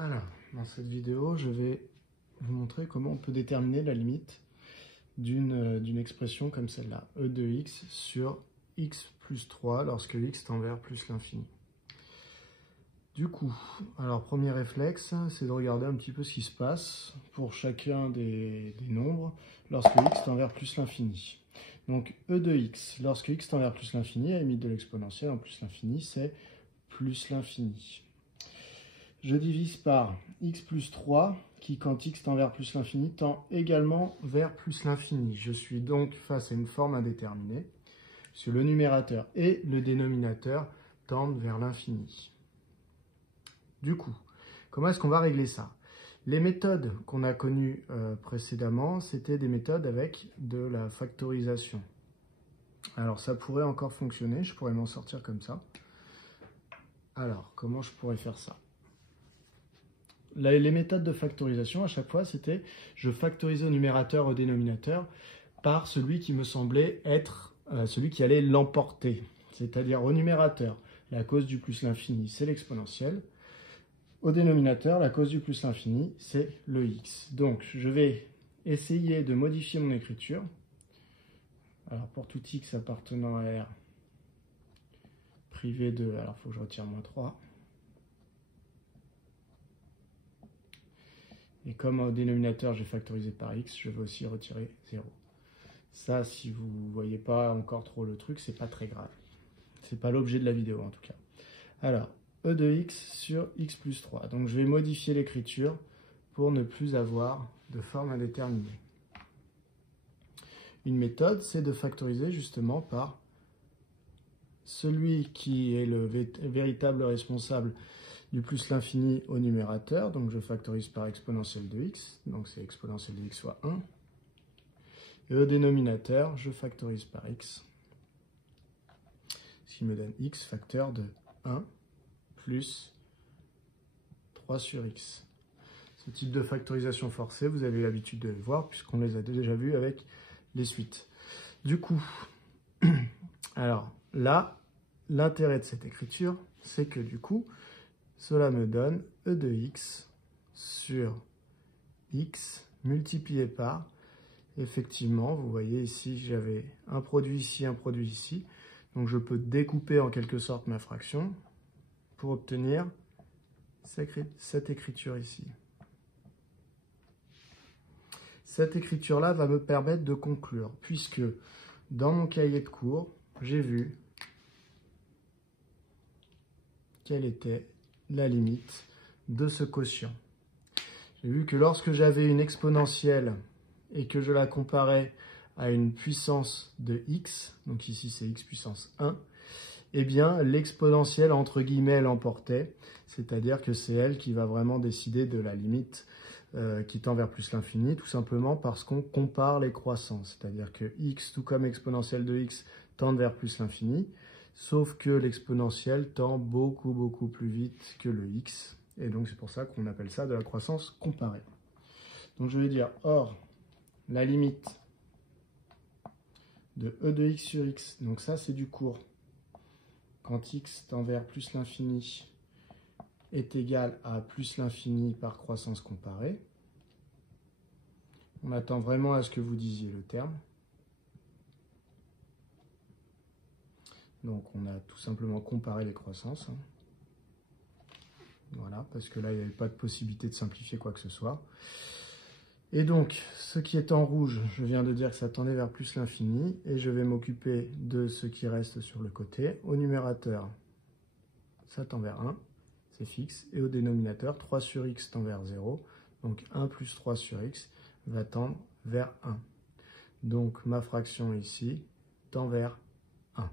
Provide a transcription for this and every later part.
Alors, dans cette vidéo, je vais vous montrer comment on peut déterminer la limite d'une expression comme celle-là, e de x sur x plus 3 lorsque x tend vers plus l'infini. Du coup, alors premier réflexe, c'est de regarder un petit peu ce qui se passe pour chacun des nombres lorsque x tend vers plus l'infini. Donc e de x, lorsque x tend vers plus l'infini, à la limite de l'exponentielle en plus l'infini, c'est plus l'infini. Je divise par x plus 3, qui quand x tend vers plus l'infini, tend également vers plus l'infini. Je suis donc face à une forme indéterminée, puisque le numérateur et le dénominateur tendent vers l'infini. Du coup, comment est-ce qu'on va régler ça? Les méthodes qu'on a connues précédemment, c'était des méthodes avec de la factorisation. Alors ça pourrait encore fonctionner, je pourrais m'en sortir comme ça. Alors, comment je pourrais faire ça? Les méthodes de factorisation, à chaque fois, c'était je factorisais au numérateur, au dénominateur, par celui qui me semblait être celui qui allait l'emporter. C'est-à-dire au numérateur, la cause du plus l'infini, c'est l'exponentielle. Au dénominateur, la cause du plus l'infini, c'est le x. Donc, je vais essayer de modifier mon écriture. Alors, pour tout x appartenant à R, privé de, alors il faut que je retire moins 3. Et comme au dénominateur, j'ai factorisé par x, je vais aussi retirer 0. Ça, si vous ne voyez pas encore trop le truc, c'est pas très grave. C'est pas l'objet de la vidéo, en tout cas. Alors, e de x sur x plus 3. Donc, je vais modifier l'écriture pour ne plus avoir de forme indéterminée. Une méthode, c'est de factoriser justement par celui qui est le véritable responsable du plus l'infini au numérateur, donc je factorise par exponentielle de x, donc c'est exponentielle de x fois 1. Et au dénominateur, je factorise par x, ce qui me donne x facteur de 1 plus 3 sur x. Ce type de factorisation forcée, vous avez l'habitude de les voir, puisqu'on les a déjà vus avec les suites. Du coup, alors là, l'intérêt de cette écriture, c'est que du coup, cela me donne e de x sur x multiplié par, effectivement, vous voyez ici, j'avais un produit ici, un produit ici. Donc je peux découper en quelque sorte ma fraction pour obtenir cette écriture ici. Cette écriture-là va me permettre de conclure, puisque dans mon cahier de cours, j'ai vu quelle était la limite de ce quotient. J'ai vu que lorsque j'avais une exponentielle et que je la comparais à une puissance de x, donc ici c'est x puissance 1, eh bien l'exponentielle entre guillemets l'emportait, c'est-à-dire que c'est elle qui va vraiment décider de la limite qui tend vers plus l'infini, tout simplement parce qu'on compare les croissances, c'est-à-dire que x, tout comme exponentielle de x, tendent vers plus l'infini, sauf que l'exponentielle tend beaucoup plus vite que le x, et donc c'est pour ça qu'on appelle ça de la croissance comparée. Donc je vais dire, or, la limite de e de x sur x, donc ça c'est du cours, quand x tend vers plus l'infini est égal à plus l'infini par croissance comparée. On attend vraiment à ce que vous disiez le terme. Donc on a tout simplement comparé les croissances. Voilà, parce que là il n'y avait pas de possibilité de simplifier quoi que ce soit. Et donc, ce qui est en rouge, je viens de dire que ça tendait vers plus l'infini, et je vais m'occuper de ce qui reste sur le côté. Au numérateur, ça tend vers 1. C'est fixe, et au dénominateur, 3 sur x tend vers 0, donc 1 plus 3 sur x va tendre vers 1. Donc ma fraction ici tend vers 1.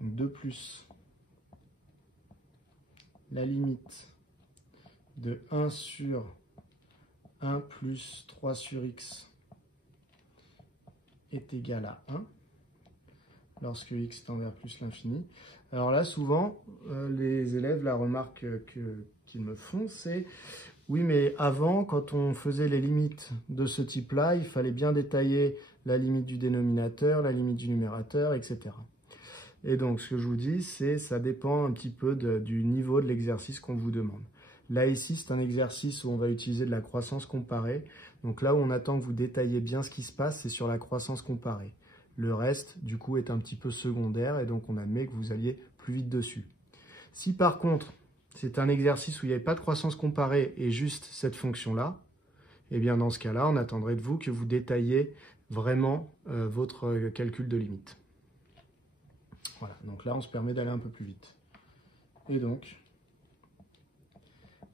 Donc 2 plus la limite de 1 sur 1 plus 3 sur x est égal à 1. Lorsque x tend vers plus l'infini. Alors là, souvent, les élèves, la remarque qu'ils me font, c'est « Oui, mais avant, quand on faisait les limites de ce type-là, il fallait bien détailler la limite du dénominateur, la limite du numérateur, etc. » Et donc, ce que je vous dis, c'est ça dépend un petit peu du niveau de l'exercice qu'on vous demande. Là, ici, c'est un exercice où on va utiliser de la croissance comparée. Donc là où on attend que vous détailliez bien ce qui se passe, c'est sur la croissance comparée. Le reste, du coup, est un petit peu secondaire et donc on admet que vous alliez plus vite dessus. Si par contre, c'est un exercice où il n'y avait pas de croissance comparée et juste cette fonction-là, eh bien dans ce cas-là, on attendrait de vous que vous détailliez vraiment votre calcul de limite. Voilà, donc là, on se permet d'aller un peu plus vite. Et donc,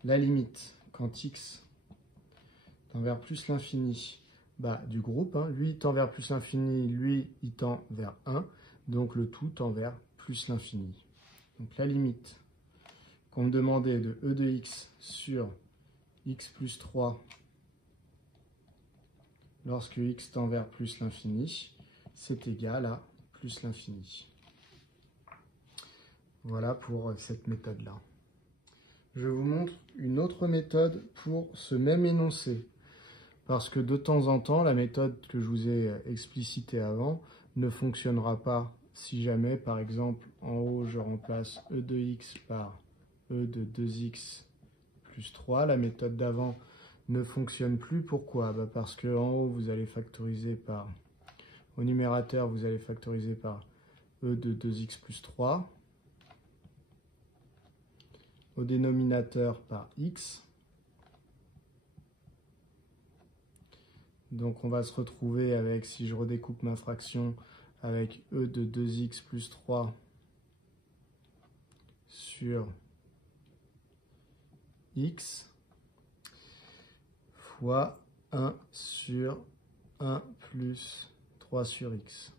la limite, quand x tend vers plus l'infini du groupe, lui il tend vers plus l'infini, lui il tend vers 1, donc le tout tend vers plus l'infini. Donc la limite qu'on me demandait de e de x sur x plus 3 lorsque x tend vers plus l'infini, c'est égal à plus l'infini. Voilà pour cette méthode-là. Je vous montre une autre méthode pour ce même énoncé. Parce que de temps en temps, la méthode que je vous ai explicitée avant ne fonctionnera pas si jamais, par exemple, en haut, je remplace e de x par e de 2x plus 3. La méthode d'avant ne fonctionne plus. Pourquoi? Parce qu'en haut, vous allez factoriser par, au numérateur, vous allez factoriser par e de 2x plus 3. Au dénominateur par x. Donc on va se retrouver avec, si je redécoupe ma fraction, avec e de 2x plus 3 sur x fois 1 sur 1 plus 3 sur x.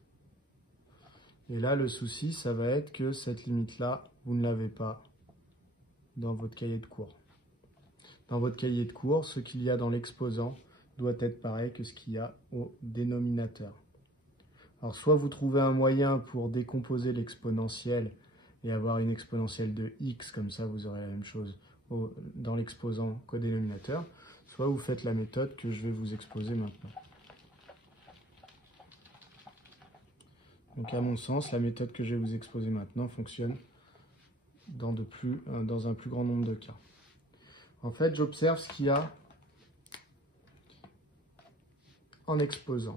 Et là, le souci, ça va être que cette limite-là, vous ne l'avez pas dans votre cahier de cours. Dans votre cahier de cours, ce qu'il y a dans l'exposant doit être pareil que ce qu'il y a au dénominateur. Alors, soit vous trouvez un moyen pour décomposer l'exponentielle et avoir une exponentielle de x, comme ça vous aurez la même chose dans l'exposant qu'au dénominateur, soit vous faites la méthode que je vais vous exposer maintenant. Donc à mon sens, la méthode que je vais vous exposer maintenant fonctionne dans un plus grand nombre de cas. En fait, j'observe ce qu'il y a en exposant.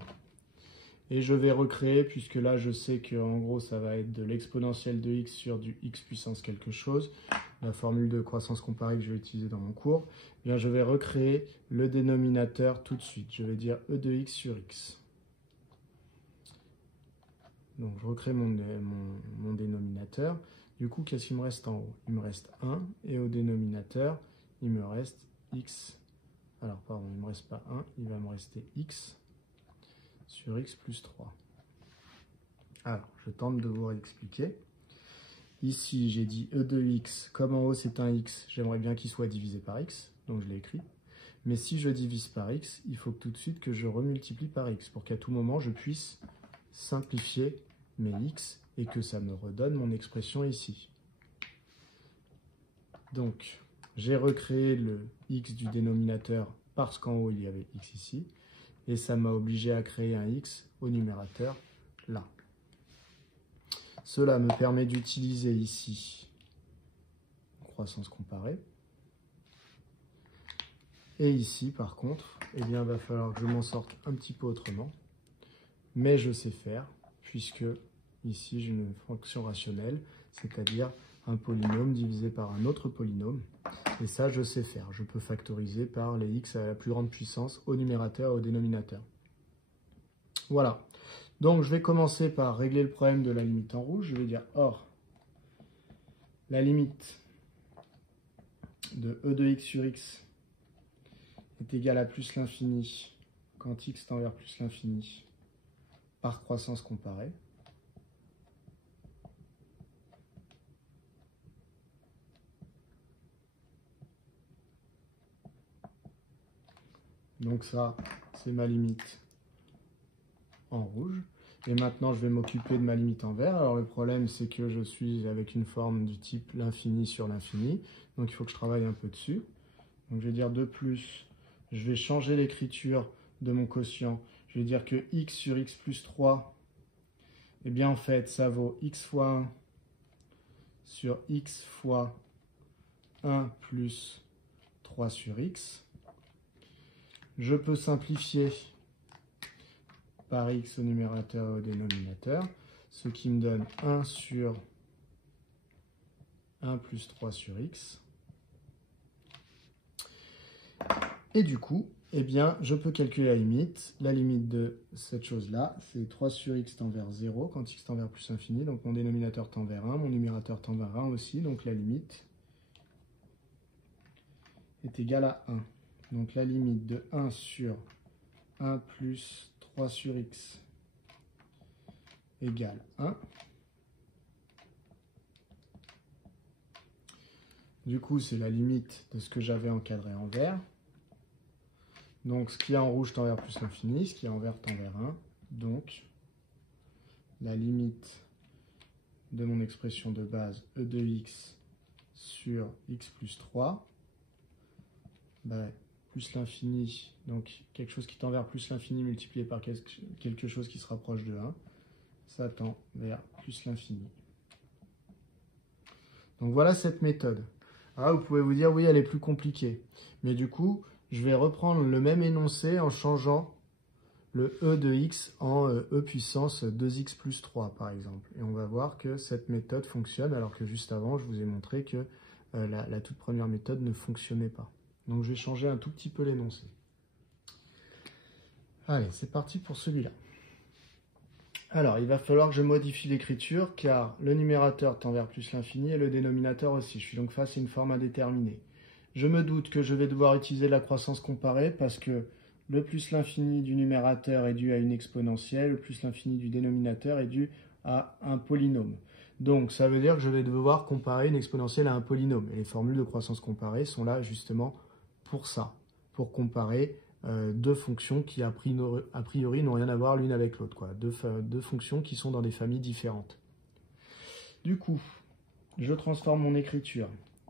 Et je vais recréer, puisque là, je sais qu'en gros, ça va être de l'exponentielle de x sur du x puissance quelque chose, la formule de croissance comparée que je vais utiliser dans mon cours. Eh bien, je vais recréer le dénominateur tout de suite. Je vais dire e de x sur x. Donc, je recrée mon dénominateur. Du coup, qu'est-ce qu'il me reste en haut? Il me reste 1, et au dénominateur, il me reste x. Alors, pardon, il ne me reste pas 1, il va me rester x sur x plus 3. Alors, je tente de vous réexpliquer. Ici, j'ai dit e de x, comme en haut c'est un x, j'aimerais bien qu'il soit divisé par x, donc je l'ai écrit. Mais si je divise par x, il faut tout de suite que je remultiplie par x, pour qu'à tout moment, je puisse simplifier mes x et que ça me redonne mon expression ici. Donc, j'ai recréé le x du dénominateur parce qu'en haut, il y avait x ici. Et ça m'a obligé à créer un x au numérateur là. Cela me permet d'utiliser ici croissance comparée. Et ici, par contre, eh bien, il va falloir que je m'en sorte un petit peu autrement. Mais je sais faire, puisque ici, j'ai une fonction rationnelle, c'est-à-dire un polynôme divisé par un autre polynôme. Et ça, je sais faire. Je peux factoriser par les x à la plus grande puissance au numérateur et au dénominateur. Voilà. Donc, je vais commencer par régler le problème de la limite en rouge. Je vais dire, or, la limite de e de x sur x est égale à plus l'infini quand x tend vers plus l'infini par croissance comparée. Donc ça, c'est ma limite en rouge. Et maintenant, je vais m'occuper de ma limite en vert. Alors le problème, c'est que je suis avec une forme du type l'infini sur l'infini. Donc il faut que je travaille un peu dessus. Donc je vais dire 2 plus, je vais changer l'écriture de mon quotient. Je vais dire que x sur x plus 3 eh bien en fait, ça vaut x fois 1 sur x fois 1 plus 3 sur x. Je peux simplifier par x au numérateur et au dénominateur, ce qui me donne 1 sur 1 plus 3 sur x. Et du coup, eh bien, je peux calculer la limite. La limite de cette chose-là, c'est 3 sur x tend vers 0 quand x tend vers plus infini. Donc mon dénominateur tend vers 1, mon numérateur tend vers 1 aussi. Donc la limite est égale à 1. Donc la limite de 1 sur 1 plus 3 sur x égale 1. Du coup, c'est la limite de ce que j'avais encadré en vert. Donc, ce qui est en rouge tend vers plus l'infini, ce qui est en vert tend vers 1. Donc, la limite de mon expression de base e de x sur x plus 3, plus l'infini, donc quelque chose qui tend vers plus l'infini multiplié par quelque chose qui se rapproche de 1, ça tend vers plus l'infini. Donc voilà cette méthode. Alors, vous pouvez vous dire, oui, elle est plus compliquée. Mais du coup, je vais reprendre le même énoncé en changeant le e de x en e puissance 2x plus 3, par exemple. Et on va voir que cette méthode fonctionne, alors que juste avant, je vous ai montré que la toute première méthode ne fonctionnait pas. Donc, je vais changer un tout petit peu l'énoncé. Allez, c'est parti pour celui-là. Alors, il va falloir que je modifie l'écriture, car le numérateur tend vers plus l'infini et le dénominateur aussi. Je suis donc face à une forme indéterminée. Je me doute que je vais devoir utiliser la croissance comparée parce que le plus l'infini du numérateur est dû à une exponentielle, le plus l'infini du dénominateur est dû à un polynôme. Donc, ça veut dire que je vais devoir comparer une exponentielle à un polynôme. Et les formules de croissance comparée sont là justement pour ça, pour comparer deux fonctions qui a priori n'ont rien à voir l'une avec l'autre, deux fonctions qui sont dans des familles différentes. Du coup, je transforme mon écriture.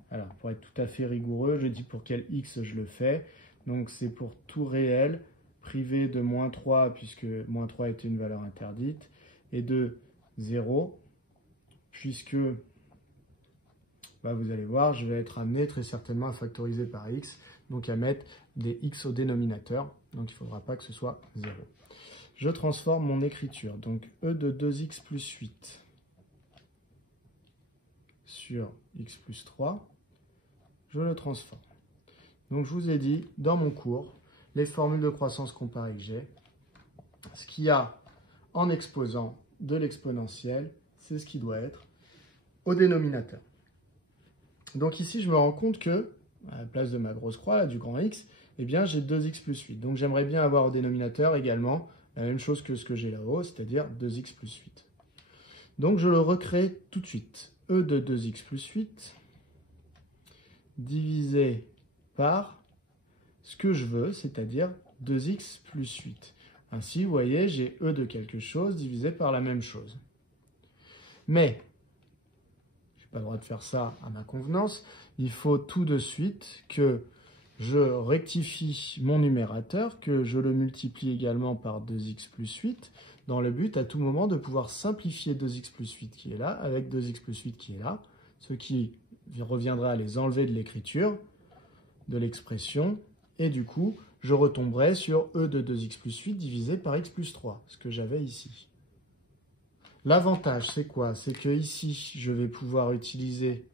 Alors, pour être tout à fait rigoureux, je dis pour quel x je le fais. Donc, c'est pour tout réel, privé de moins 3, puisque moins 3 était une valeur interdite, et de 0, puisque, vous allez voir, je vais être amené très certainement à factoriser par x, donc à mettre des x au dénominateur, donc il ne faudra pas que ce soit 0. Je transforme mon écriture, donc e de 2x plus 8 sur x plus 3, je le transforme. Donc je vous ai dit, dans mon cours, les formules de croissance comparée que j'ai, ce qu'il y a en exposant de l'exponentielle, c'est ce qui doit être au dénominateur. Donc ici, je me rends compte que, à la place de ma grosse croix, là, du grand X, eh bien j'ai 2x plus 8. Donc j'aimerais bien avoir au dénominateur également la même chose que ce que j'ai là-haut, c'est-à-dire 2x plus 8. Donc je le recrée tout de suite. E de 2x plus 8 divisé par ce que je veux, c'est-à-dire 2x plus 8. Ainsi, vous voyez, j'ai e de quelque chose divisé par la même chose. Mais, je n'ai pas le droit de faire ça à ma convenance, il faut tout de suite que je rectifie mon numérateur, que je le multiplie également par 2x plus 8, dans le but à tout moment de pouvoir simplifier 2x plus 8 qui est là, avec 2x plus 8 qui est là, ce qui reviendra à les enlever de l'écriture, de l'expression, et du coup, je retomberai sur e de 2x plus 8 divisé par x plus 3, ce que j'avais ici. L'avantage, c'est quoi? C'est que ici, je vais pouvoir utiliser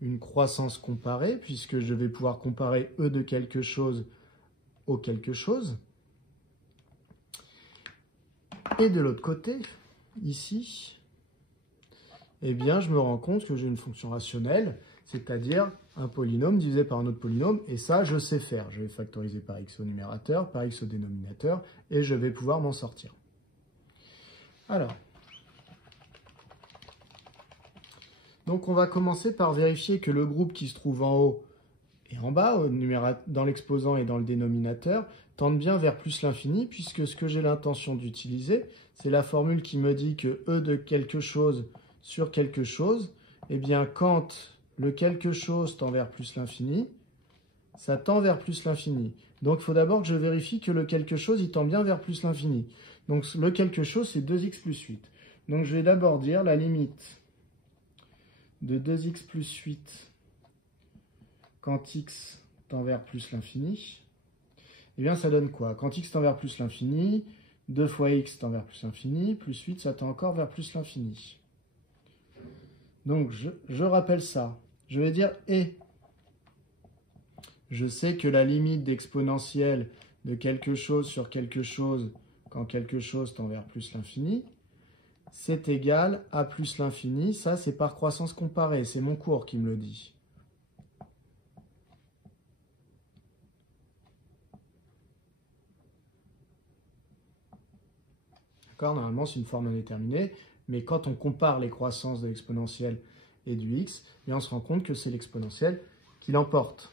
une croissance comparée, puisque je vais pouvoir comparer e de quelque chose au quelque chose. Et de l'autre côté, ici, eh bien, je me rends compte que j'ai une fonction rationnelle, c'est-à-dire un polynôme divisé par un autre polynôme, et ça, je sais faire. Je vais factoriser par x au numérateur, par x au dénominateur, et je vais pouvoir m'en sortir. Alors, donc on va commencer par vérifier que le groupe qui se trouve en haut et en bas, dans l'exposant et dans le dénominateur, tende bien vers plus l'infini, puisque ce que j'ai l'intention d'utiliser, c'est la formule qui me dit que e de quelque chose sur quelque chose, eh bien quand le quelque chose tend vers plus l'infini, ça tend vers plus l'infini. Donc il faut d'abord que je vérifie que le quelque chose, il tend bien vers plus l'infini. Donc le quelque chose, c'est 2x plus 8. Donc je vais d'abord dire la limite de 2x plus 8 quand x tend vers plus l'infini. Eh bien, ça donne quoi? Quand x tend vers plus l'infini, 2 fois x tend vers plus l'infini, plus 8, ça tend encore vers plus l'infini. Donc, je rappelle ça. Je vais dire et. Je sais que la limite d'exponentielle de quelque chose sur quelque chose, quand quelque chose tend vers plus l'infini, c'est égal à plus l'infini. Ça, c'est par croissance comparée. C'est mon cours qui me le dit. Normalement, c'est une forme indéterminée, mais quand on compare les croissances de l'exponentielle et du x, et on se rend compte que c'est l'exponentielle qui l'emporte.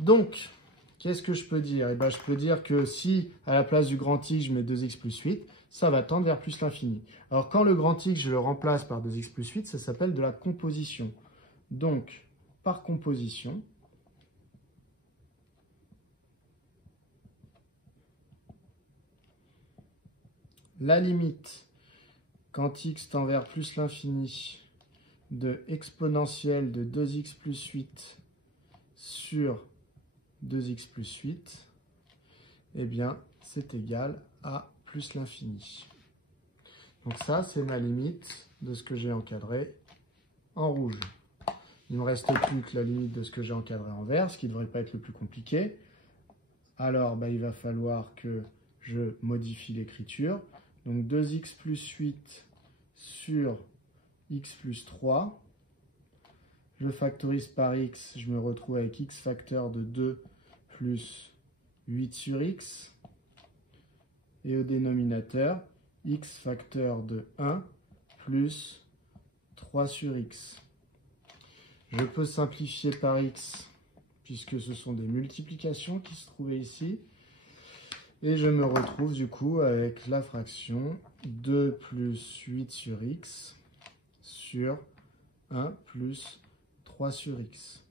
Donc, qu'est-ce que je peux dire? Eh bien, je peux dire que si, à la place du grand x, je mets 2x plus 8, ça va tendre vers plus l'infini. Alors, quand le grand x, je le remplace par 2x plus 8, ça s'appelle de la composition. Donc, par composition, la limite, quand x tend vers plus l'infini, de exponentielle de 2x plus 8 sur 2x plus 8, eh bien, c'est égal à plus l'infini. Donc ça, c'est ma limite de ce que j'ai encadré en rouge. Il ne me reste plus que la limite de ce que j'ai encadré en vert, ce qui ne devrait pas être le plus compliqué. Alors, il va falloir que je modifie l'écriture. Donc 2x plus 8 sur x plus 3. Je factorise par x, je me retrouve avec x facteur de 2 plus 8 sur x. Et au dénominateur, x facteur de 1 plus 3 sur x. Je peux simplifier par x, puisque ce sont des multiplications qui se trouvaient ici. Et je me retrouve du coup avec la fraction 2 plus 8 sur x sur 1 plus 3 sur x.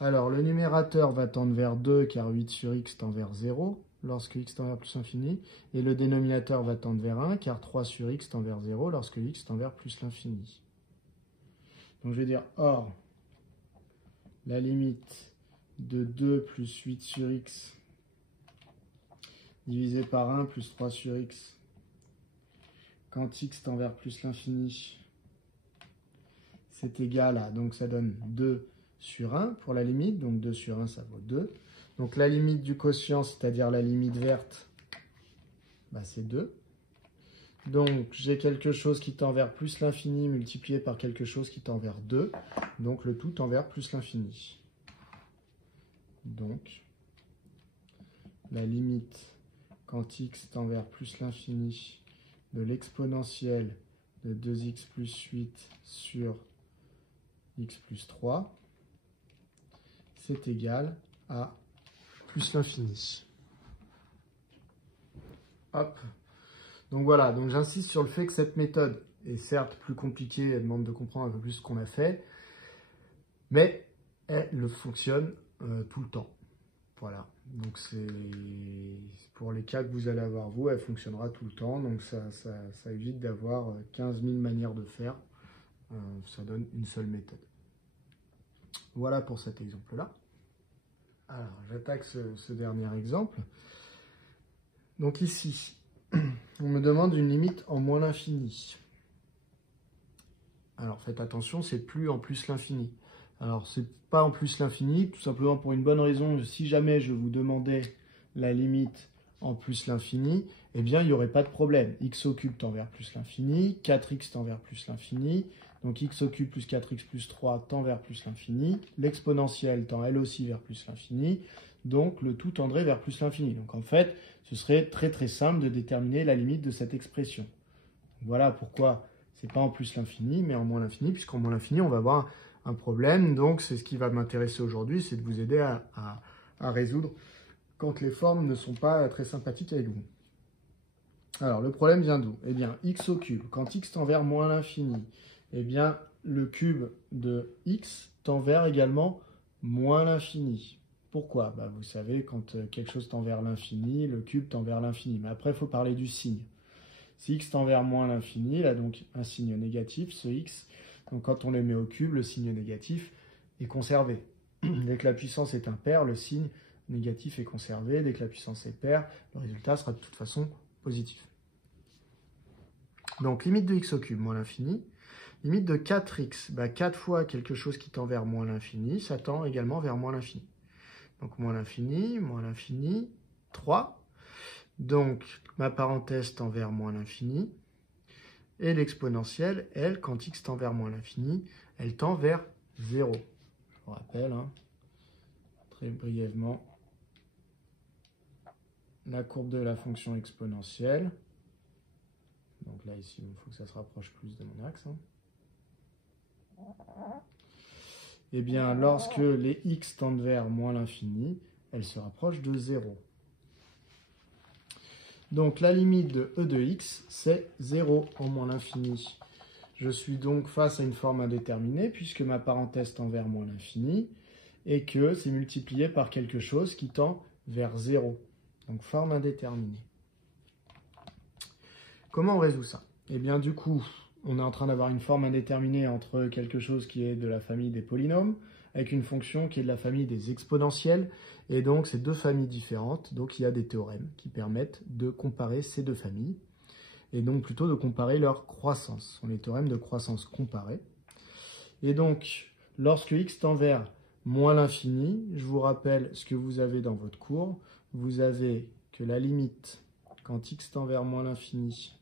Alors le numérateur va tendre vers 2 car 8 sur x tend vers 0 lorsque x tend vers plus infini. Et le dénominateur va tendre vers 1 car 3 sur x tend vers 0 lorsque x tend vers plus l'infini. Donc je vais dire or, la limite de 2 plus 8 sur x divisé par 1 plus 3 sur x, quand x tend vers plus l'infini, c'est égal à, donc ça donne 2 sur 1 pour la limite, donc 2 sur 1 ça vaut 2. Donc la limite du quotient, c'est-à-dire la limite verte, c'est 2. Donc j'ai quelque chose qui tend vers plus l'infini multiplié par quelque chose qui tend vers 2, donc le tout tend vers plus l'infini. Donc la limite quand x tend vers plus l'infini de l'exponentielle de 2x plus 8 sur x plus 3, c'est égal à plus l'infini. Hop. Donc voilà, donc j'insiste sur le fait que cette méthode est certes plus compliquée, elle demande de comprendre un peu plus ce qu'on a fait, mais elle fonctionne tout le temps. Voilà, donc c'est pour les cas que vous allez avoir vous, elle fonctionnera tout le temps, donc ça évite d'avoir 15 000 manières de faire, ça donne une seule méthode. Voilà pour cet exemple-là. Alors, j'attaque ce dernier exemple. Donc ici, on me demande une limite en moins l'infini. Alors faites attention, c'est plus en plus l'infini. Alors c'est pas en plus l'infini, tout simplement pour une bonne raison. Si jamais je vous demandais la limite en plus l'infini, eh bien il n'y aurait pas de problème. X au cube tend vers plus l'infini, 4x tend vers plus l'infini, donc x au cube plus 4x plus 3 tend vers plus l'infini, l'exponentielle tend elle aussi vers plus l'infini, donc le tout tendrait vers plus l'infini. Donc en fait, ce serait très très simple de déterminer la limite de cette expression. Voilà pourquoi c'est pas en plus l'infini, mais en moins l'infini, puisqu'en moins l'infini, on va avoir un problème. Donc c'est ce qui va m'intéresser aujourd'hui, c'est de vous aider à résoudre quand les formes ne sont pas très sympathiques avec vous. Alors le problème vient d'où? Eh bien x au cube, quand x tend vers moins l'infini, eh bien le cube de x tend vers également moins l'infini. Pourquoi? Bah, vous savez, quand quelque chose tend vers l'infini, le cube tend vers l'infini. Mais après, il faut parler du signe. Si x tend vers moins l'infini, il a donc un signe négatif, ce x. Donc quand on le met au cube, le signe négatif est conservé. Dès que la puissance est impaire, le signe négatif est conservé. Dès que la puissance est paire, le résultat sera de toute façon positif. Donc limite de x au cube, moins l'infini. Limite de 4x, 4 fois quelque chose qui tend vers moins l'infini, ça tend également vers moins l'infini. Donc moins l'infini, 3. Donc ma parenthèse tend vers moins l'infini. Et l'exponentielle, elle, quand x tend vers moins l'infini, elle tend vers 0. Je vous rappelle, très brièvement, la courbe de la fonction exponentielle. Donc là, ici, il faut que ça se rapproche plus de mon axe. Eh bien, lorsque les x tendent vers moins l'infini, elles se rapprochent de 0. Donc la limite de e de x, c'est 0 en moins l'infini. Je suis donc face à une forme indéterminée, puisque ma parenthèse tend vers moins l'infini, et que c'est multiplié par quelque chose qui tend vers 0. Donc forme indéterminée. Comment on résout ça? Eh bien du coup, on est en train d'avoir une forme indéterminée entre quelque chose qui est de la famille des polynômes, avec une fonction qui est de la famille des exponentielles, et donc c'est deux familles différentes, donc il y a des théorèmes qui permettent de comparer ces deux familles, et donc plutôt de comparer leur croissance. Ce sont les théorèmes de croissance comparée. Et donc, lorsque x tend vers moins l'infini, je vous rappelle ce que vous avez dans votre cours, vous avez que la limite, quand x tend vers moins l'infini,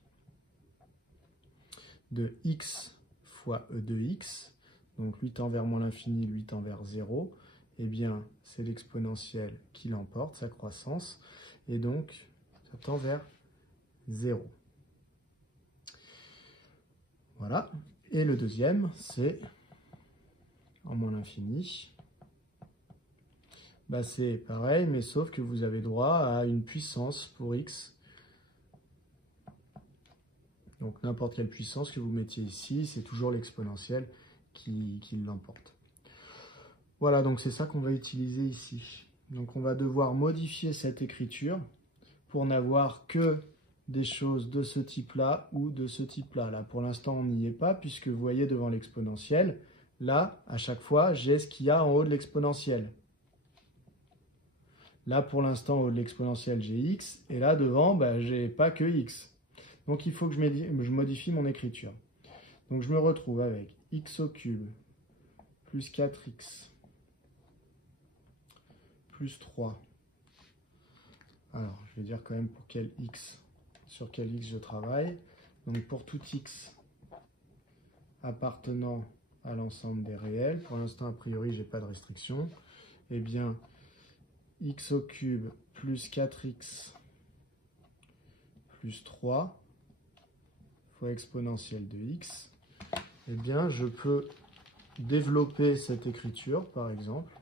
de x fois e de x, donc lui tend vers moins l'infini, lui tend vers 0, eh bien c'est l'exponentielle qui l'emporte, sa croissance, et donc ça tend vers 0. Voilà, et le deuxième, c'est en moins l'infini. C'est pareil, mais sauf que vous avez droit à une puissance pour x. Donc n'importe quelle puissance que vous mettiez ici, c'est toujours l'exponentielle qui l'emporte. Voilà, donc c'est ça qu'on va utiliser ici. Donc on va devoir modifier cette écriture pour n'avoir que des choses de ce type-là ou de ce type-là. Là, pour l'instant, on n'y est pas, puisque vous voyez devant l'exponentielle, là, à chaque fois, j'ai ce qu'il y a en haut de l'exponentielle. Là, pour l'instant, en haut de l'exponentielle, j'ai x, et là, devant, j'ai pas que x. Donc, il faut que je modifie mon écriture. Donc, je me retrouve avec x au cube plus 4x plus 3. Alors, je vais dire quand même pour quel x, sur quel x je travaille. Donc, pour tout x appartenant à l'ensemble des réels, pour l'instant, a priori, je n'ai pas de restriction, eh bien, x au cube plus 4x plus 3 fois exponentielle de x, eh bien, je peux développer cette écriture, par exemple.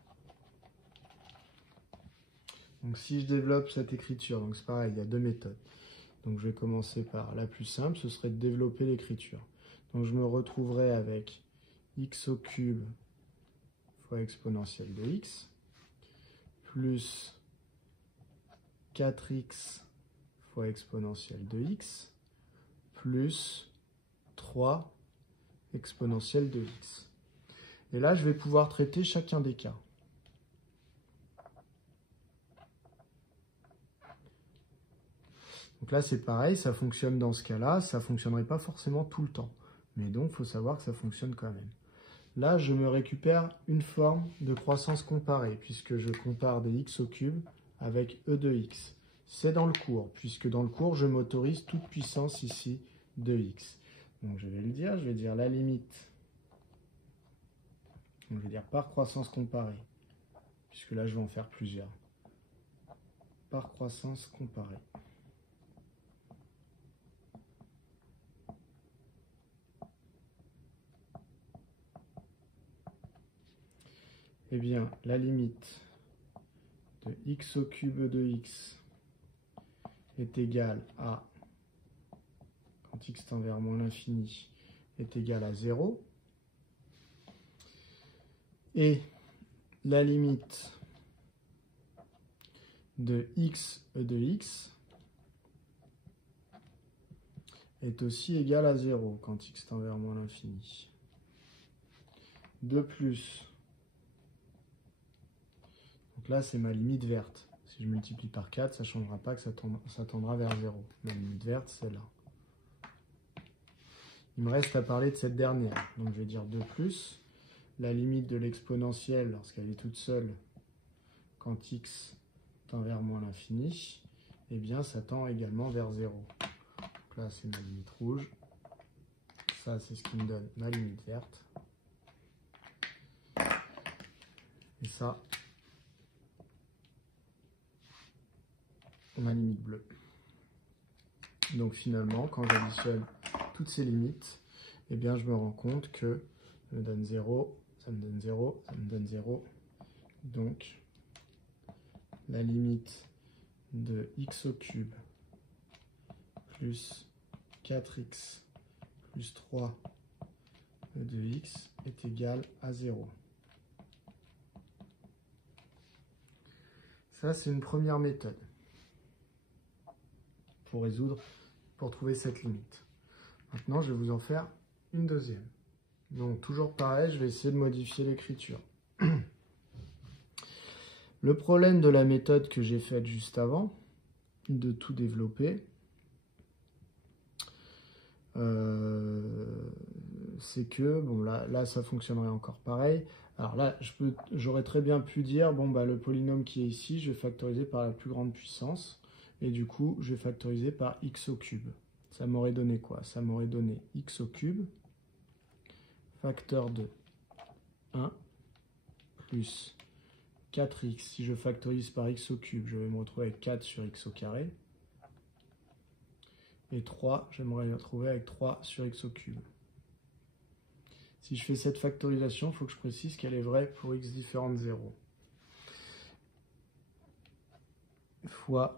Donc, si je développe cette écriture, donc c'est pareil, il y a deux méthodes. Donc, je vais commencer par la plus simple, ce serait de développer l'écriture. Donc, je me retrouverai avec x au cube fois exponentielle de x, plus 4x fois exponentielle de x, plus 3 exponentielle de x. Et là, je vais pouvoir traiter chacun des cas. Donc là, c'est pareil, ça fonctionne dans ce cas-là, ça ne fonctionnerait pas forcément tout le temps. Mais donc, il faut savoir que ça fonctionne quand même. Là, je me récupère une forme de croissance comparée, puisque je compare des x au cube avec e de x. C'est dans le cours, puisque dans le cours, je m'autorise toute puissance ici de x. Donc je vais le dire, je vais dire la limite. Donc, je vais dire par croissance comparée, puisque là, je vais en faire plusieurs. Par croissance comparée. Eh bien, la limite de x au cube de x est égale à, quand x tend vers moins l'infini, est égale à 0. Et la limite de x e de x est aussi égal à 0 quand x tend vers moins l'infini. De plus, donc là c'est ma limite verte. Si je multiplie par 4, ça ne changera pas que ça tendra vers 0. Ma limite verte, c'est là. Il me reste à parler de cette dernière. Donc je vais dire 2 plus. La limite de l'exponentielle, lorsqu'elle est toute seule, quand x tend vers moins l'infini, eh bien ça tend également vers 0. Donc là c'est ma limite rouge. Ça c'est ce qui me donne ma limite verte. Et ça, ma limite bleue. Donc finalement, quand j'additionne toutes ces limites, eh bien je me rends compte que ça me donne 0, ça me donne 0, ça me donne 0. Donc la limite de x au cube plus 4x plus 3 de x est égale à 0. Ça, c'est une première méthode pour trouver cette limite. Maintenant, je vais vous en faire une deuxième. Donc, toujours pareil, je vais essayer de modifier l'écriture. Le problème de la méthode que j'ai faite juste avant, de tout développer, c'est que, bon, là, ça fonctionnerait encore pareil. Alors là, j'aurais très bien pu dire, bon, bah, le polynôme qui est ici, je vais factoriser par la plus grande puissance. Et du coup, je vais factoriser par x au cube. Ça m'aurait donné quoi? Ça m'aurait donné x au cube, facteur de 1, plus 4x. Si je factorise par x au cube, je vais me retrouver avec 4 sur x au carré. Et 3, je vais me retrouver avec 3 sur x au cube. Si je fais cette factorisation, il faut que je précise qu'elle est vraie pour x différent de 0. Fois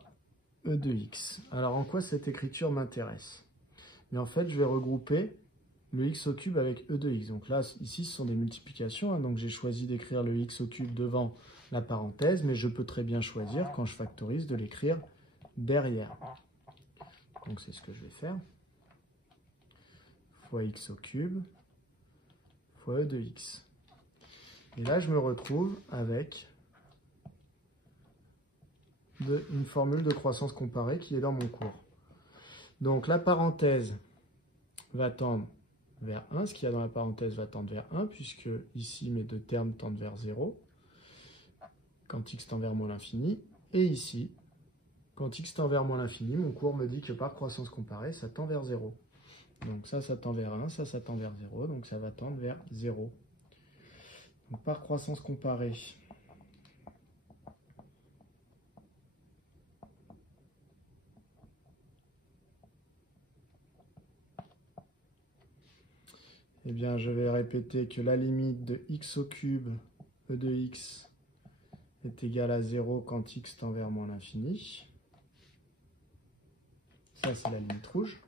e de x. Alors en quoi cette écriture m'intéresse? Mais en fait, je vais regrouper le x au cube avec e de x. Donc là, ici, ce sont des multiplications. Donc j'ai choisi d'écrire le x au cube devant la parenthèse, mais je peux très bien choisir, quand je factorise, de l'écrire derrière. Donc c'est ce que je vais faire. Fois x au cube, fois e de x. Et là, je me retrouve avec une formule de croissance comparée qui est dans mon cours. Donc la parenthèse va tendre vers 1, ce qu'il y a dans la parenthèse va tendre vers 1, puisque ici mes deux termes tendent vers 0, quand x tend vers moins l'infini, et ici, quand x tend vers moins l'infini, mon cours me dit que par croissance comparée, ça tend vers 0. Donc ça tend vers 1, ça tend vers 0, donc ça va tendre vers 0. Donc par croissance comparée, eh bien, je vais répéter que la limite de x au cube e de x est égale à 0 quand x tend vers moins l'infini. Ça, c'est la limite rouge.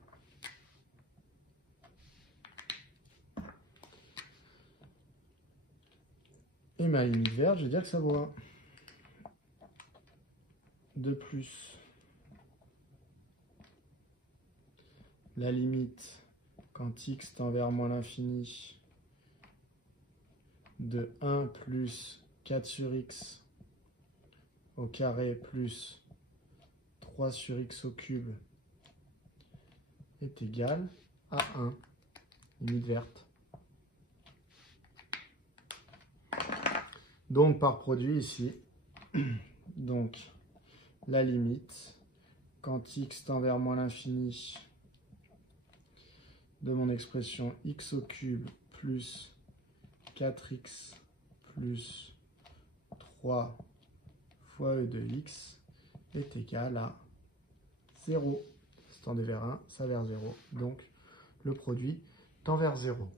Et ma limite verte, je vais dire que ça vaut 1. De plus, la limite quand x tend vers moins l'infini de 1 plus 4 sur x au carré plus 3 sur x au cube est égal à 1, limite verte. Donc par produit ici, donc la limite quand x tend vers moins l'infini de mon expression x au cube plus 4x plus 3 fois e de x est égal à 0. Ça tend vers 1, ça vers 0. Donc le produit tend vers 0.